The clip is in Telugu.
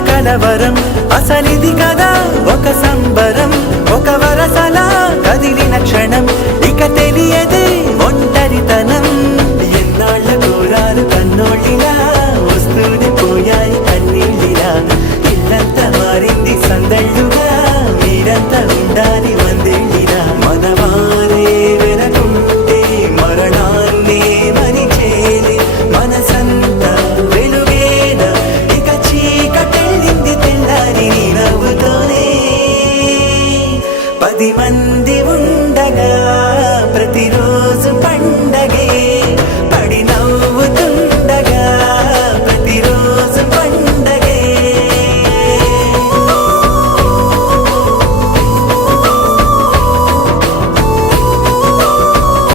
కలవరం అసలిది కదా ఒక సంబరం ఒక వరసలా కదిలిన క్షణం ఇక తెలియదు